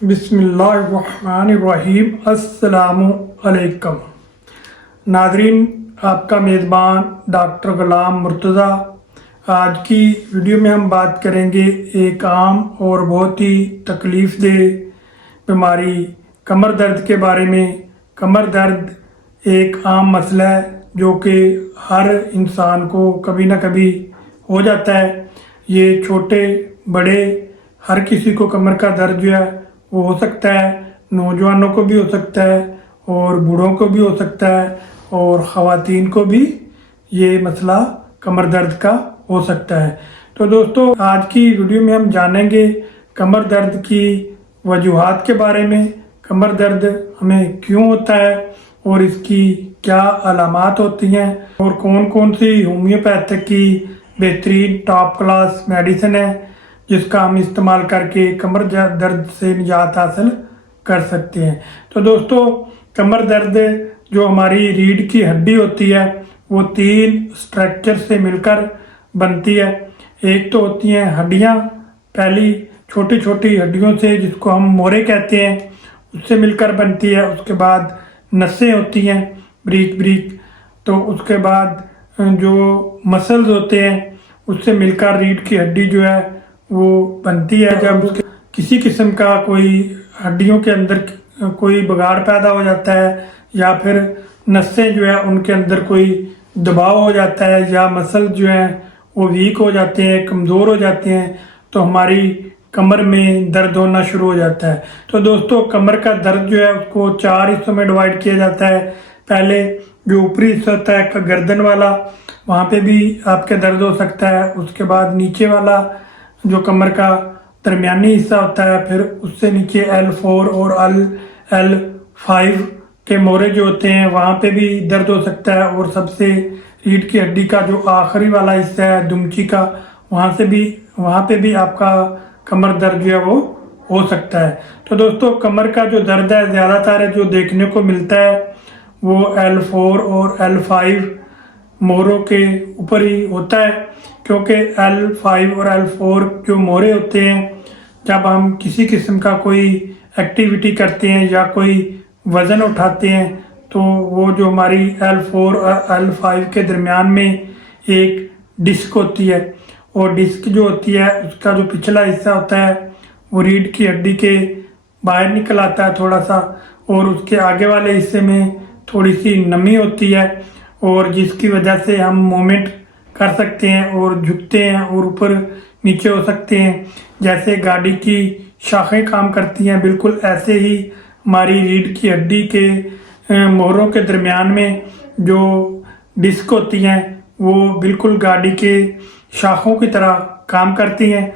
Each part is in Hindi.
बिस्मिल्लाहिर्रहमानिर्रहीम। अस्सलामुअलैकुम नादरीन, आपका मेज़बान डॉक्टर ग़ुलाम मुर्तज़ा। आज की वीडियो में हम बात करेंगे एक आम और बहुत ही तकलीफ़देह बीमारी कमर दर्द के बारे में। कमर दर्द एक आम मसला है जो कि हर इंसान को कभी ना कभी हो जाता है। ये छोटे बड़े हर किसी को कमर का दर्द जो है वो हो सकता है। नौजवानों को भी हो सकता है और बूढ़ों को भी हो सकता है और ख़वातीन को भी ये मसला कमर दर्द का हो सकता है। तो दोस्तों, आज की वीडियो में हम जानेंगे कमर दर्द की वजूहात के बारे में। कमर दर्द हमें क्यों होता है और इसकी क्या अलामात होती हैं और कौन कौन सी होम्योपैथिक की बेहतरीन टॉप क्लास मेडिसिन है जिसका हम इस्तेमाल करके कमर दर्द से निजात हासिल कर सकते हैं। तो दोस्तों, कमर दर्द जो हमारी रीढ़ की हड्डी होती है वो 3 स्ट्रक्चर से मिलकर बनती है। एक तो होती हैं हड्डियां, पहली छोटी छोटी हड्डियों से जिसको हम मोरे कहते हैं उससे मिलकर बनती है। उसके बाद नसें होती हैं ब्रीक ब्रीक, तो उसके बाद जो मसल्स होते हैं उससे मिलकर रीढ़ की हड्डी जो है वो बनती है। जब किसी किस्म का कोई हड्डियों के अंदर कोई बिगाड़ पैदा हो जाता है या फिर नसें जो है उनके अंदर कोई दबाव हो जाता है या मसल जो है वो वीक हो जाते हैं, कमज़ोर हो जाते हैं, तो हमारी कमर में दर्द होना शुरू हो जाता है। तो दोस्तों, कमर का दर्द जो है उसको 4 हिस्सों में डिवाइड किया जाता है। पहले जो ऊपरी हिस्सा होता है गर्दन वाला, वहाँ पे भी आपके दर्द हो सकता है। उसके बाद नीचे वाला जो कमर का दरमियानी हिस्सा होता है, फिर उससे नीचे L4 और L5 के मोरे जो होते हैं वहाँ पे भी दर्द हो सकता है। और सबसे रीढ़ की हड्डी का जो आखिरी वाला हिस्सा है दुमची का, वहाँ पे भी आपका कमर दर्द जो है वो हो सकता है। तो दोस्तों, कमर का जो दर्द है ज़्यादातर जो देखने को मिलता है वो L4 और L5 मोरों के ऊपर ही होता है, क्योंकि L5 और L4 जो मोरे होते हैं जब हम किसी किस्म का कोई एक्टिविटी करते हैं या कोई वज़न उठाते हैं तो वो जो हमारी L4 और L5 के दरमियान में एक डिस्क होती है, और डिस्क जो होती है उसका जो पिछला हिस्सा होता है वो रीढ़ की हड्डी के बाहर निकल आता है थोड़ा सा, और उसके आगे वाले हिस्से में थोड़ी सी नमी होती है और जिसकी वजह से हम मूवमेंट कर सकते हैं और झुकते हैं और ऊपर नीचे हो सकते हैं। जैसे गाड़ी की शाखें काम करती हैं, बिल्कुल ऐसे ही हमारी रीढ़ की हड्डी के मोरों के दरमियान में जो डिस्क होती हैं वो बिल्कुल गाड़ी के शाखों की तरह काम करती हैं,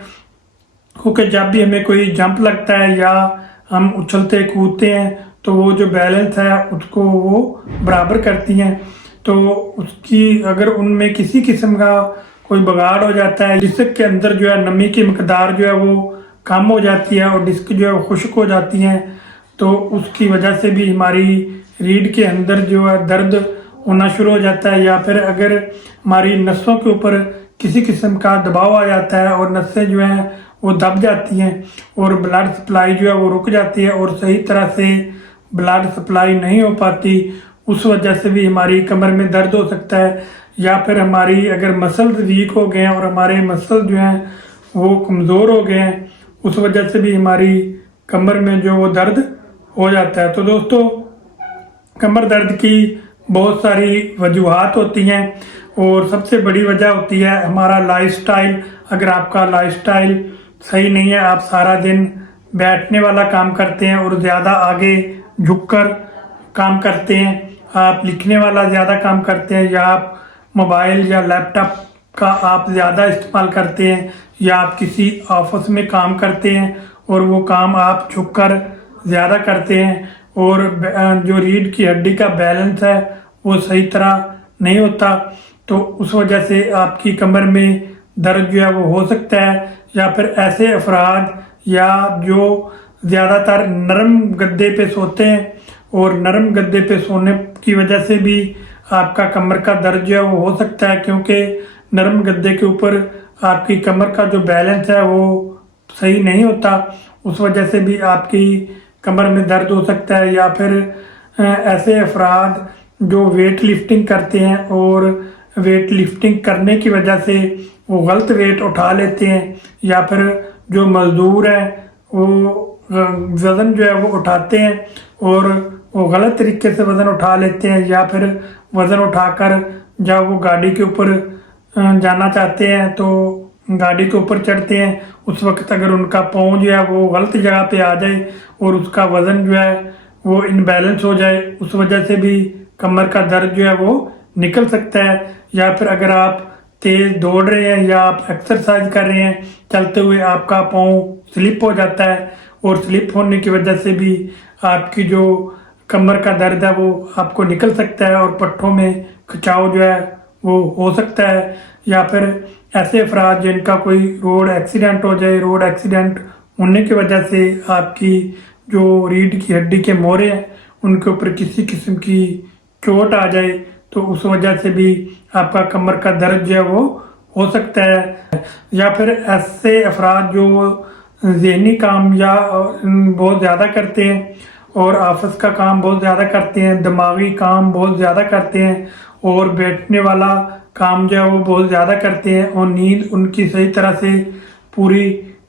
क्योंकि जब भी हमें कोई जंप लगता है या हम उछलते कूदते हैं तो वो जो बैलेंस है उसको वो बराबर करती हैं। तो उसकी अगर उनमें किसी किस्म का कोई बगाड़ हो जाता है, डिस्क के अंदर जो है नमी की मकदार जो है वो कम हो जाती है और डिस्क जो है वो खुश्क हो जाती हैं, तो उसकी वजह से भी हमारी रीढ़ के अंदर जो है दर्द होना शुरू हो जाता है। या फिर अगर हमारी नसों के ऊपर किसी किस्म का दबाव आ जाता है और नसें जो हैं वो दब जाती हैं और ब्लड सप्लाई जो है वो रुक जाती है और सही तरह से ब्लड सप्लाई नहीं हो पाती, उस वजह से भी हमारी कमर में दर्द हो सकता है। या फिर हमारी अगर मसल्स वीक हो गए हैं और हमारे मसल जो हैं वो कमज़ोर हो गए हैं, उस वजह से भी हमारी कमर में जो वो दर्द हो जाता है। तो दोस्तों, कमर दर्द की बहुत सारी वजूहात होती हैं और सबसे बड़ी वजह होती है हमारा लाइफस्टाइल। अगर आपका लाइफस्टाइल सही नहीं है, आप सारा दिन बैठने वाला काम करते हैं और ज़्यादा आगे झुककर काम करते हैं, आप लिखने वाला ज़्यादा काम करते हैं, या आप मोबाइल या लैपटॉप का आप ज़्यादा इस्तेमाल करते हैं, या आप किसी ऑफिस में काम करते हैं और वो काम आप झुककर ज़्यादा करते हैं और जो रीढ़ की हड्डी का बैलेंस है वो सही तरह नहीं होता, तो उस वजह से आपकी कमर में दर्द जो है वो हो सकता है। या फिर ऐसे अफराद या जो ज़्यादातर नरम गद्दे पे सोते हैं और नरम गद्दे पे सोने की वजह से भी आपका कमर का दर्द जो है वो हो सकता है, क्योंकि नरम गद्दे के ऊपर आपकी कमर का जो बैलेंस है वो सही नहीं होता उस वजह से भी आपकी कमर में दर्द हो सकता है। या फिर ऐसे अफराद जो वेट लिफ्टिंग करते हैं और वेट लिफ्टिंग करने की वजह से वो गलत वेट उठा लेते हैं, या फिर जो मज़दूर हैं वो वज़न जो है वो उठाते हैं और वो गलत तरीके से वज़न उठा लेते हैं, या फिर वज़न उठाकर जब वो गाड़ी के ऊपर जाना चाहते हैं तो गाड़ी के ऊपर चढ़ते हैं, उस वक्त अगर उनका पाँव जो है वो गलत जगह पे आ जाए और उसका वज़न जो है वो इनबैलेंस हो जाए, उस वजह से भी कमर का दर्द जो है वो निकल सकता है। या फिर अगर आप तेज़ दौड़ रहे हैं या आप एक्सरसाइज कर रहे हैं, चलते हुए आपका पाँव स्लिप हो जाता है और स्लिप होने की वजह से भी आपकी जो कमर का दर्द है वो आपको निकल सकता है और पट्टों में खिंचाव जो है वो हो सकता है। या फिर ऐसे अफराद जिनका कोई रोड एक्सीडेंट हो जाए, रोड एक्सीडेंट होने की वजह से आपकी जो रीढ़ की हड्डी के मोरे हैं उनके ऊपर किसी किस्म की चोट आ जाए, तो उस वजह से भी आपका कमर का दर्द जो है वो हो सकता है। या फिर ऐसे अफराद जो ज़हनी काम या बहुत ज़्यादा करते हैं और ऑफिस का काम बहुत ज़्यादा करते हैं, दिमागी काम बहुत ज़्यादा करते हैं और बैठने वाला काम जो है वो बहुत ज़्यादा करते हैं और नींद उनकी सही तरह से पूरी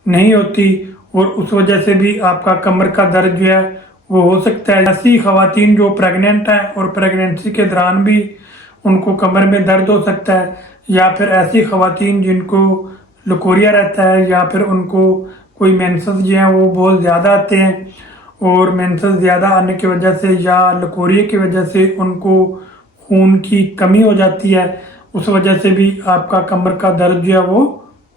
नहीं होती और उस वजह से भी आपका कमर का दर्द जो है वो हो सकता है। ऐसी ख़वातीन जो प्रेग्नेंट हैं और प्रेगनेंसी के दौरान भी उनको कमर में दर्द हो सकता है, या फिर ऐसी ख़वातीन जिनको लकोरिया रहता है या फिर उनको कोई मेंसेस जो हैं वो बहुत ज़्यादा आते हैं और मेंसेस ज़्यादा आने की वजह से या लकोरिया की वजह से उनको खून की कमी हो जाती है, उस वजह से भी आपका कमर का दर्द जो है वो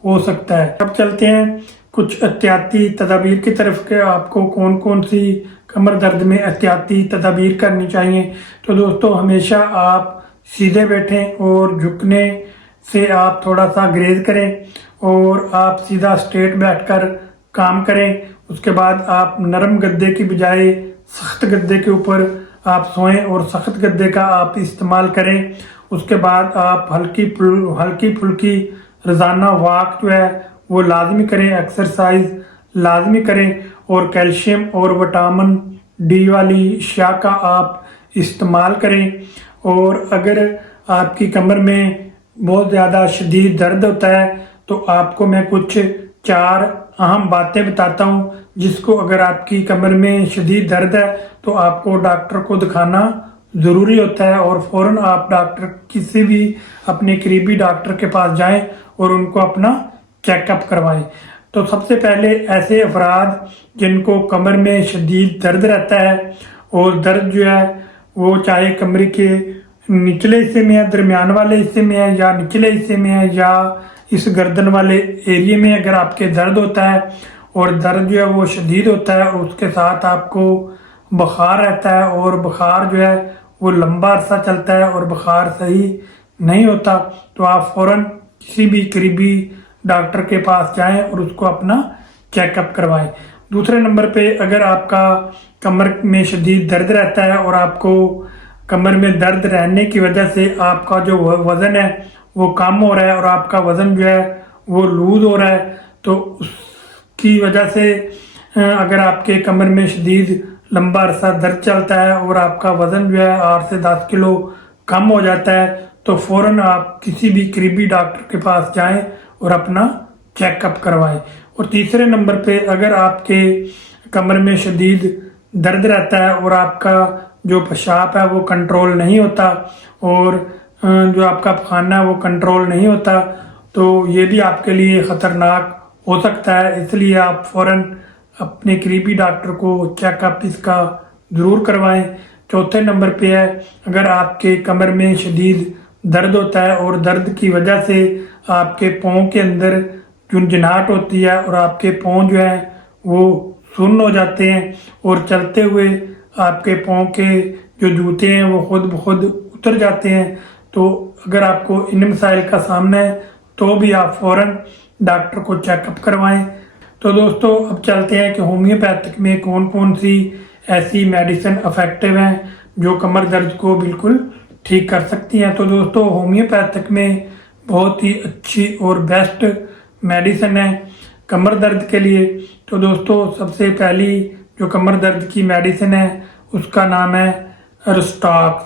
हो सकता है। अब चलते हैं कुछ एहतियाती तदाबीर की तरफ के, आपको कौन कौन सी कमर दर्द में एहतियाती तदाबीर करनी चाहिए। तो दोस्तों हमेशा आप सीधे बैठें और झुकने से आप थोड़ा सा ग्रेज करें और आप सीधा स्ट्रेट बैठकर काम करें। उसके बाद आप नरम गद्दे की बजाय सख्त गद्दे के ऊपर आप सोएं और सख्त गद्दे का आप इस्तेमाल करें। उसके बाद आप हल्की फुल्की रोज़ाना वॉक जो है वो लाजमी करें, एक्सरसाइज लाजमी करें और कैल्शियम और विटामिन डी वाली अशिया का आप इस्तेमाल करें। और अगर आपकी कमर में बहुत ज़्यादा शदीद दर्द होता है तो आपको मैं कुछ 4 अहम बातें बताता हूँ जिसको अगर आपकी कमर में शदीद दर्द है तो आपको डॉक्टर को दिखाना ज़रूरी होता है और फ़ौरन आप डॉक्टर किसी भी अपने करीबी डॉक्टर के पास जाएं और उनको अपना चेकअप करवाएं। तो सबसे पहले ऐसे अफराद जिनको कमर में शदीद दर्द रहता है और दर्द जो है वो चाहे कमरे के निचले हिस्से में है, दरमियान वाले हिस्से में है या निचले हिस्से में है या इस गर्दन वाले एरिया में अगर आपके दर्द होता है और दर्द जो है वो शदीद होता है और उसके साथ आपको बुखार रहता है और बुखार जो है वो लंबा अरसा चलता है और बुखार सही नहीं होता, तो आप फ़ौरन किसी भी करीबी डॉक्टर के पास जाएं और उसको अपना चेकअप करवाएं। दूसरे नंबर पे अगर आपका कमर में शदीद दर्द रहता है और आपको कमर में दर्द रहने की वजह से आपका जो वज़न है वो कम हो रहा है और आपका वज़न जो है वो लूज़ हो रहा है, तो उसकी वजह से अगर आपके कमर में शदीद लंबा अरसा दर्द चलता है और आपका वज़न जो है 8 से 10 किलो कम हो जाता है तो फ़ौरन आप किसी भी करीबी डॉक्टर के पास जाएं और अपना चेकअप करवाएं। और तीसरे नंबर पे अगर आपके कमर में शदीद दर्द रहता है और आपका जो पेशाब है वो कंट्रोल नहीं होता और जो आपका खाना है वो कंट्रोल नहीं होता, तो ये भी आपके लिए ख़तरनाक हो सकता है, इसलिए आप फ़ौरन अपने करीबी डॉक्टर को चेकअप इसका ज़रूर करवाएं। चौथे नंबर पे है अगर आपके कमर में शदीद दर्द होता है और दर्द की वजह से आपके पाँव के अंदर झुंझुनाहट होती है और आपके पाँव जो है वो सुन्न हो जाते हैं और चलते हुए आपके पाँव के जो जूते हैं वो खुद ब खुद उतर जाते हैं, तो अगर आपको इन मसाइल का सामना है तो भी आप फ़ौरन डॉक्टर को चेकअप करवाएं। तो दोस्तों अब चलते हैं कि होम्योपैथिक में कौन कौन सी ऐसी मेडिसिन इफ़ेक्टिव हैं जो कमर दर्द को बिल्कुल ठीक कर सकती हैं। तो दोस्तों होम्योपैथिक में बहुत ही अच्छी और बेस्ट मेडिसिन है कमर दर्द के लिए। तो तो दोस्तों सबसे पहली जो कमर दर्द की मेडिसिन है उसका नाम है रुस्टॉक्स।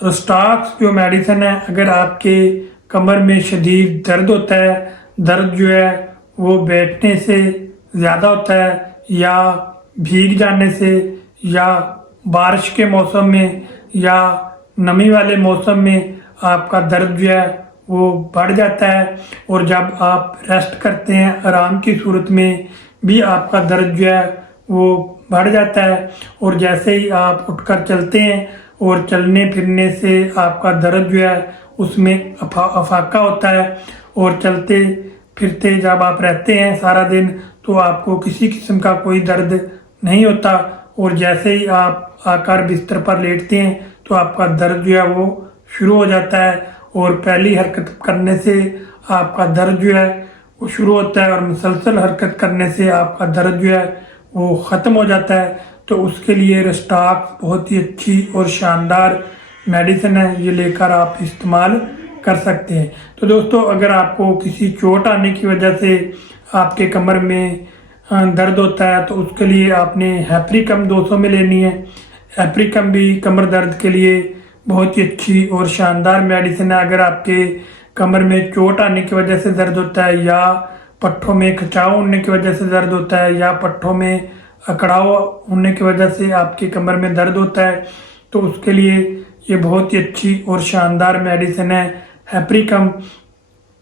रुस्टॉक्स जो मेडिसिन है, अगर आपके कमर में शदीद दर्द होता है, दर्द जो है वो बैठने से ज़्यादा होता है या भीग जाने से या बारिश के मौसम में या नमी वाले मौसम में आपका दर्द जो है वो बढ़ जाता है, और जब आप रेस्ट करते हैं आराम की सूरत में भी आपका दर्द जो है वो बढ़ जाता है, और जैसे ही आप उठकर चलते हैं और चलने फिरने से आपका दर्द जो है उसमें अफाका होता है, और चलते फिरते जब आप रहते हैं सारा दिन तो आपको किसी किस्म का कोई दर्द नहीं होता, और जैसे ही आप आकर बिस्तर पर लेटते हैं तो आपका दर्द जो है वो शुरू हो जाता है, और पहली हरकत करने से आपका दर्द जो है वो शुरू होता है, और मुसलसल हरकत करने से आपका दर्द जो है वो ख़त्म हो जाता है। तो उसके लिए रुस्टॉक्स बहुत ही अच्छी और शानदार मेडिसिन है, ये लेकर आप इस्तेमाल कर सकते हैं। तो दोस्तों अगर आपको किसी चोट आने की वजह से आपके कमर में दर्द होता है तो उसके लिए आपने हैप्रिकम 200 में लेनी है। हैप्रिकम भी कमर दर्द के लिए बहुत ही अच्छी और शानदार मेडिसिन है। अगर आपके कमर में चोट आने की वजह से दर्द होता है, या पट्ठों में खिंचाव होने की वजह से दर्द होता है, या पट्ठों में अकड़ाव होने की वजह से आपके कमर में दर्द होता है, तो उसके लिए ये बहुत ही अच्छी और शानदार मेडिसिन है हैप्रिकम।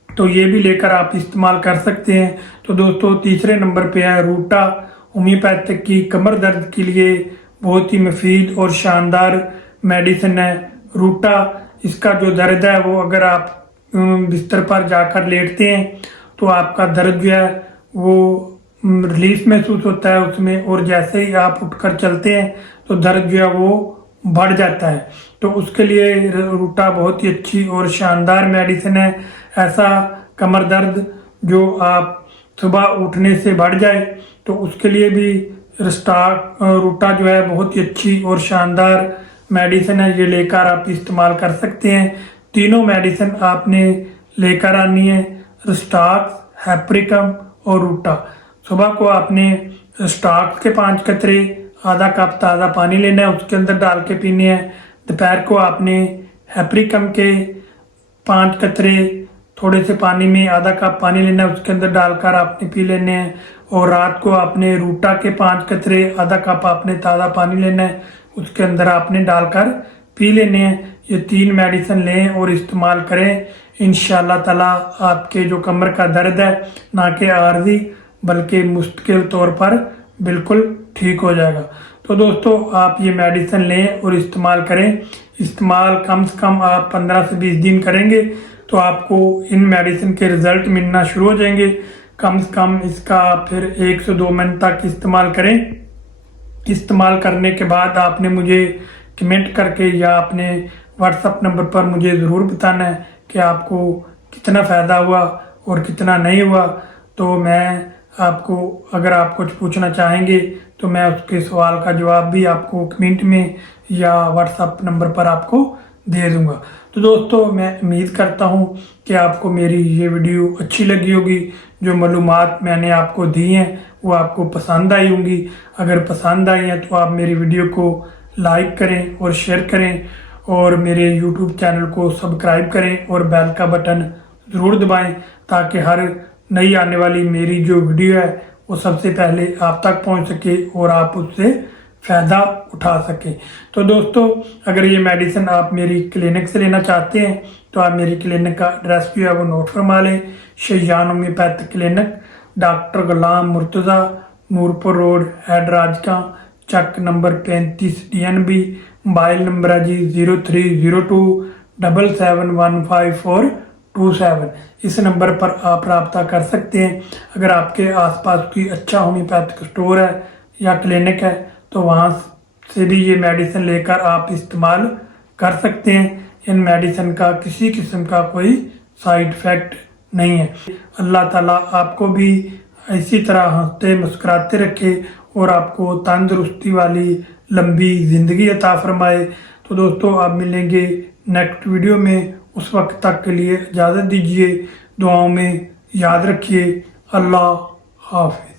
तो ये भी लेकर आप इस्तेमाल कर सकते हैं। तो दोस्तों तीसरे नंबर पे है रूटा, होम्योपैथिक की कमर दर्द के लिए बहुत ही मुफीद और शानदार मेडिसिन है रूटा। इसका जो दर्द है वो अगर आप बिस्तर पर जाकर लेटते हैं तो आपका दर्द जो है वो रिलीफ महसूस होता है उसमें, और जैसे ही आप उठकर चलते हैं तो दर्द जो है वो बढ़ जाता है। तो उसके लिए रूटा बहुत ही अच्छी और शानदार मेडिसिन है। ऐसा कमर दर्द जो आप सुबह उठने से बढ़ जाए तो उसके लिए भी रूटा जो है बहुत ही अच्छी और शानदार मेडिसिन है, ये लेकर आप इस्तेमाल कर सकते हैं। तीनों मेडिसिन आपने लेकर आनी है, रुस्टॉक्स, हैप्रिकम और रूटा। सुबह को आपने रुस्टॉक्स के 5 कतरे आधा कप ताज़ा पानी लेना है, उसके अंदर डाल के पीने हैं। दोपहर को आपने हैप्रिकम के 5 कतरे थोड़े से पानी में आधा कप पानी लेना है, उसके अंदर डालकर आपने पी लेने हैं। और रात को आपने रूटा के 5 कतरे आधा कप आपने ताज़ा पानी लेना है, उसके अंदर आपने डालकर पी लेने हैं। ये 3 मेडिसिन लें और इस्तेमाल करें। इंशाल्लाह ताला आपके जो कमर का दर्द है ना कि आर्जी बल्कि मुस्तकिल तौर पर बिल्कुल ठीक हो जाएगा। तो दोस्तों आप ये मेडिसिन लें और इस्तेमाल करें। इस्तेमाल कम से कम आप 15 से 20 दिन करेंगे तो आपको इन मेडिसिन के रिजल्ट मिलना शुरू हो जाएंगे। कम से कम इसका फिर 1 से 2 महीने तक इस्तेमाल करें। इस्तेमाल करने के बाद आपने मुझे कमेंट करके या अपने व्हाट्सएप नंबर पर मुझे ज़रूर बताना है कि आपको कितना फ़ायदा हुआ और कितना नहीं हुआ। तो मैं आपको अगर आप कुछ पूछना चाहेंगे तो मैं उसके सवाल का जवाब भी आपको कमेंट में या व्हाट्सएप नंबर पर आपको दे दूंगा। तो दोस्तों मैं उम्मीद करता हूं कि आपको मेरी ये वीडियो अच्छी लगी होगी। जो मालूमात मैंने आपको दी हैं वो आपको पसंद आई होंगी। अगर पसंद आई हैं तो आप मेरी वीडियो को लाइक करें और शेयर करें, और मेरे यूट्यूब चैनल को सब्सक्राइब करें और बेल का बटन ज़रूर दबाएं ताकि हर नई आने वाली मेरी जो वीडियो है वो सबसे पहले आप तक पहुंच सके और आप उससे फ़ायदा उठा सकें। तो दोस्तों अगर ये मेडिसिन आप मेरी क्लिनिक से लेना चाहते हैं तो आप मेरी क्लिनिक का एड्रेस जो है वो नोट फरमा लें। Shaiyan homeopathic clinic, doctor Ghulam Murtaza, Noorpur road, head Rajka, Chak number 35 DNB। Mobile number है जी 0302771547। इस नंबर पर आप रब्ता कर सकते हैं। अगर आपके आसपास कोई अच्छा होम्योपैथिक स्टोर है या क्लिनिक है तो वहाँ से भी ये मेडिसिन लेकर आप इस्तेमाल कर सकते हैं। इन मेडिसिन का किसी किस्म का कोई साइड इफ़ेक्ट नहीं है। अल्लाह ताला आपको भी इसी तरह हंसते मुस्कुराते रखे और आपको तंदुरुस्ती वाली लंबी ज़िंदगी अता फरमाए। तो दोस्तों आप मिलेंगे नेक्स्ट वीडियो में, उस वक्त तक के लिए इजाज़त दीजिए। दुआओं में याद रखिए। अल्लाह हाफ़िज़।